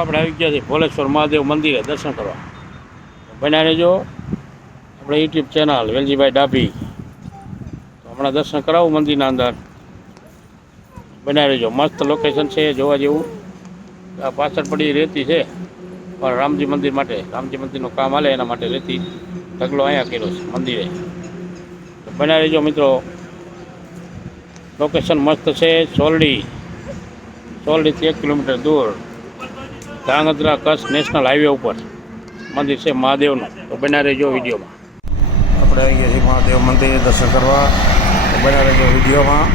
આપણે આવી ગયા છીએ ભોલેશ્વર મહાદેવ મંદિરે દર્શન કરવા. બન્યા રહેજો આપણે યુટ્યુબ ચેનલ વેલજીભાઈ ડાભી. તો હમણાં દર્શન કરાવું મંદિરના અંદર. બન્યા રહેજો. મસ્ત લોકેશન છે જોવા જેવું. આ પાછળ પડી રેતી છે પણ રામજી મંદિર માટે, રામજી મંદિરનું કામ હાલે એના માટે રેતી ઢગલો અહીંયા કર્યો છે મંદિરે. તો બન્યા રહેજો મિત્રો. લોકેશન મસ્ત છે. સોરડીથી 1 કિલોમીટર દૂર ધાંગધ્રા કચ્છ નેશનલ હાઈવે ઉપર મંદિર છે મહાદેવનું. તો બન્યા રહેજો વિડીયોમાં. આપણે આવી ગયા છીએ મહાદેવ મંદિરે દર્શન કરવા. તો બન્યા રહેજો વિડીયોમાં.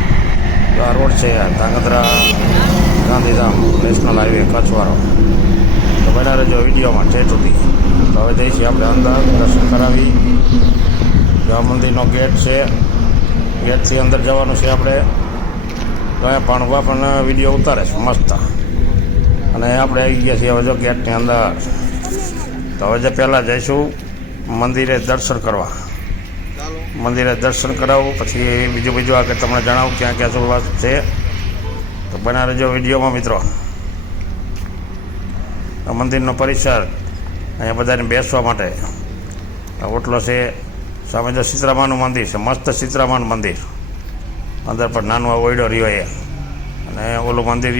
આ રોડ છે ધાંગધ્રા ગાંધીધામ નેશનલ હાઈવે કચ્છવાળો. તો બન્યા રહેજો વિડીયોમાં ઠેઠ સુધી. તો હવે જઈશું આપણે અંદર દર્શન કરાવી. આ મંદિરનો ગેટ છે. ગેટથી અંદર જવાનું છે આપણે. તો અહીંયા પાણવા પણ વિડીયો ઉતારે છે મસ્ત. અને આપણે આવી ગયા છીએ હવે જો ગેટની અંદર. તો હવે જે પહેલાં જઈશું મંદિરે દર્શન કરવા. મંદિરે દર્શન કરાવું પછી બીજું આગળ તમને જણાવું ક્યાં ક્યાં શરૂઆત છે. તો બના રહેજો વિડીયોમાં મિત્રો. આ મંદિરનો પરિસર અહીંયા બધાને બેસવા માટે ઓટલો છે. સામે જો સીતરામાનું મંદિર છે, મસ્ત સીતરામાનું મંદિર. અંદર પણ નાનો ઓયડો રહ્યો એ. અને ઓલું મંદિર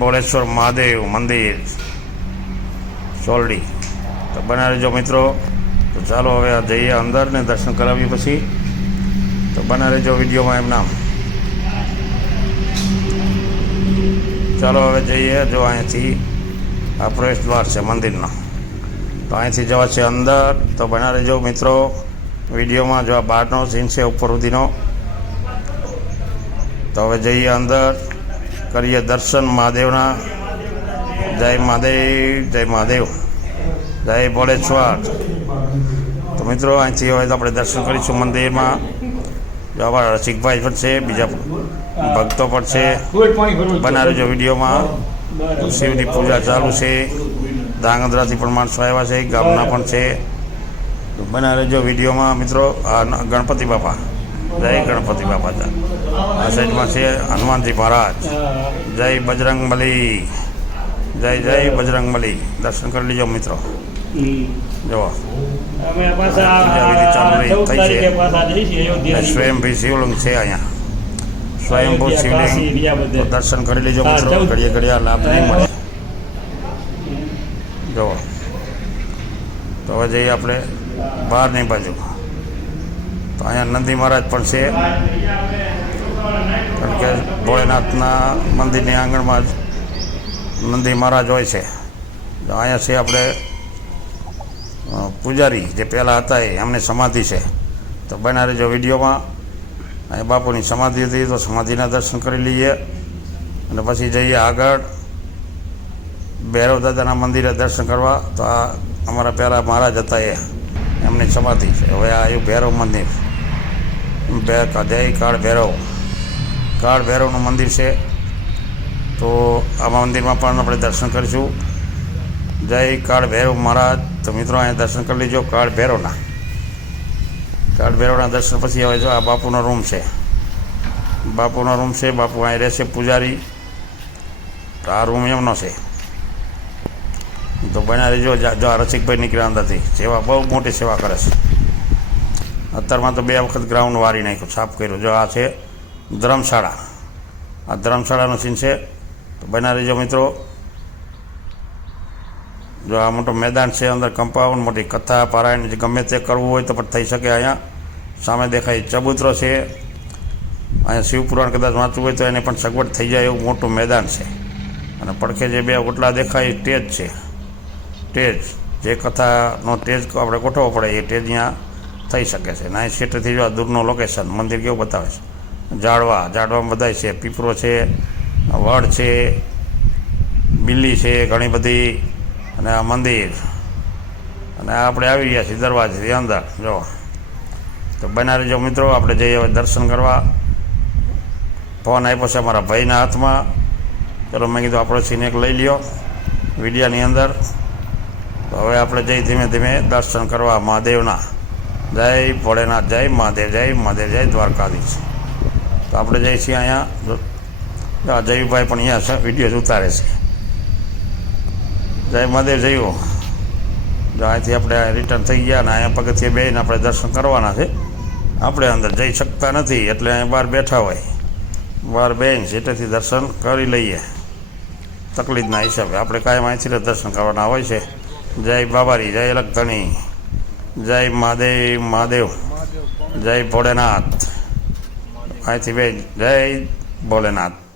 ભોળેશ્વર મહાદેવ મંદિર સોરડી. તો બના રહેજો મિત્રો. તો ચાલો હવે જઈએ અંદર ને દર્શન કરાવીએ પછી. તો બના રહેજો વિડીયોમાં એમ નામ. ચાલો હવે જઈએ. જો અહીંથી આ પ્રવેશ દ્વાર છે મંદિરનો. તો અહીંથી જવા છે અંદર. તો બના રહેજો મિત્રો વિડીયોમાં. જો આ બહારનો સીન છે ઉપર સુધીનો. તો હવે જઈએ અંદર, કરીએ દર્શન મહાદેવના. જય મહાદેવ, જય મહાદેવ, જય ભોળેશ્વર. તો મિત્રો અહીંથી હવે આપણે દર્શન કરીશું મંદિરમાં. જો અમારા રસિકભાઈ પણ છે, બીજા ભક્તો પણ છે. બના રહેજો વિડીયોમાં. શિવની પૂજા ચાલુ છે. ધાંગધ્રાથી પણ માણસો આવ્યા છે, ગામના પણ છે. તો બના રહેજો વિડીયોમાં મિત્રો. આ ગણપતિ બાપા, જય ગણપતિ બાપા. આ સાઈડમાં છે હનુમાનજી મહારાજ. જય બજરંગબલી, જય જય બજરંગબલી. દર્શન કરી લીજો મિત્રો. જુઓ પૂજા વિધિ ચાલુ થઈ છે. સ્વયંભૂ શિવલિંગ છે અહીંયા. સ્વયંભૂ શિવલિંગ. તો દર્શન કરી લીજો મિત્રો. ઘડીએ લાભ નહીં મળે. જુઓ. તો હવે જઈએ આપણે બહારની બાજુ. તો અહીંયા નંદી મહારાજ પણ છે. કારણ કે ભોળેનાથના મંદિરની આંગણમાં જ નંદી મહારાજ હોય છે. તો અહીંયા છે આપણે પૂજારી જે પહેલાં હતા એમની સમાધિ છે. તો બના રહેજો વિડીયોમાં. અહીંયા બાપુની સમાધિ હતી તો સમાધિના દર્શન કરી લઈએ. અને પછી જઈએ આગળ ભૈરવ દાદાના મંદિરે દર્શન કરવા. તો આ અમારા પહેલાં મહારાજ હતા એમની સમાધિ છે. હવે આ આવ્યું ભૈરવ મંદિર. જય કાળ ભૈરવ. કાળ ભૈરવનું મંદિર છે. તો આ મંદિરમાં પણ આપણે દર્શન કરીશું. જય કાળ ભૈરવ મહારાજ. તો મિત્રો અહીંયા દર્શન કરી લીજો કાળ ભૈરવના. કાળ ભૈરવના દર્શન પછી હવે જો આ બાપુનો રૂમ છે. બાપુનો રૂમ છે. બાપુ અહીં રહેશે પૂજારી. તો આ રૂમ એમનો છે. તો બના રહેજો. જો આ રસિકભાઈ નીકળ્યા અંદરથી. સેવા બહુ મોટી સેવા કરે છે. અત્યારમાં તો 2 વખત ગ્રાઉન્ડ વારી નાખ્યું, સાફ કર્યું. જો આ છે ધર્મશાળા. આ ધર્મશાળાનો સીન છે. તો બના રહેજો મિત્રો. જો આ મોટો મેદાન છે. અંદર કમ્પાઉન્ડ, મોટી કથા પારાયણ જે ગમે તે કરવું હોય તો પણ થઈ શકે. અહીંયા સામે દેખાય ચબૂતરો છે. અહીંયા શિવપુરાણ કદાચ વાંચવું હોય તો એને પણ સગવડ થઈ જાય એવું મોટું મેદાન છે. અને પડખે જે 2 ઓટલા દેખાય સ્ટેજ છે. સ્ટેજ જે કથાનો સ્ટેજ આપણે ગોઠવવો પડે એ સ્ટેજ અહીંયા થઈ શકે છે. ના સીટેથી જો દૂરનું લોકેશન મંદિર કેવું બતાવે છે. ઝાડવામાં બધાય છે. પીપરો છે, વડ છે, બિલ્લી છે ઘણી બધી. અને આ મંદિર. અને આપણે આવી ગયા છીએ દરવાજેથી અંદર. જો તો બના રહેજો મિત્રો. આપણે જઈએ હવે દર્શન કરવા. ફોન આપ્યો છે અમારા ભાઈના હાથમાં. ચલો મેં કીધું આપણો સીન એક લઈ લ્યો વિડીયાની અંદર. તો હવે આપણે જઈ ધીમે ધીમે દર્શન કરવા મહાદેવના. જય ભોળેનાથ, જય મહાદેવ, જય મહાદેવ, જય દ્વારકાધીશ. તો આપણે જઈએ છીએ અહીંયા. જયુભાઈ પણ અહીંયા વિડીયો ઉતારે છે. જય મહાદેવ જયું. જો અહીંથી આપણે રિટર્ન થઈ ગયા ને અહીંયા પગથિયે બેસીને આપણે દર્શન કરવાના છે. આપણે અંદર જઈ શકતા નથી એટલે અહીંયા બહાર બેઠા હોય, બહાર બેસીને સીટેથી દર્શન કરી લઈએ તકલીફના હિસાબે. આપણે કાયમ અહીંથી જ દર્શન કરવાના હોય છે. જય બાબારી, જય લખધણી, જય મહાદેવ મહાદેવ, જય ભોળેનાથ. અહીંથી બે જય ભોલેનાથ.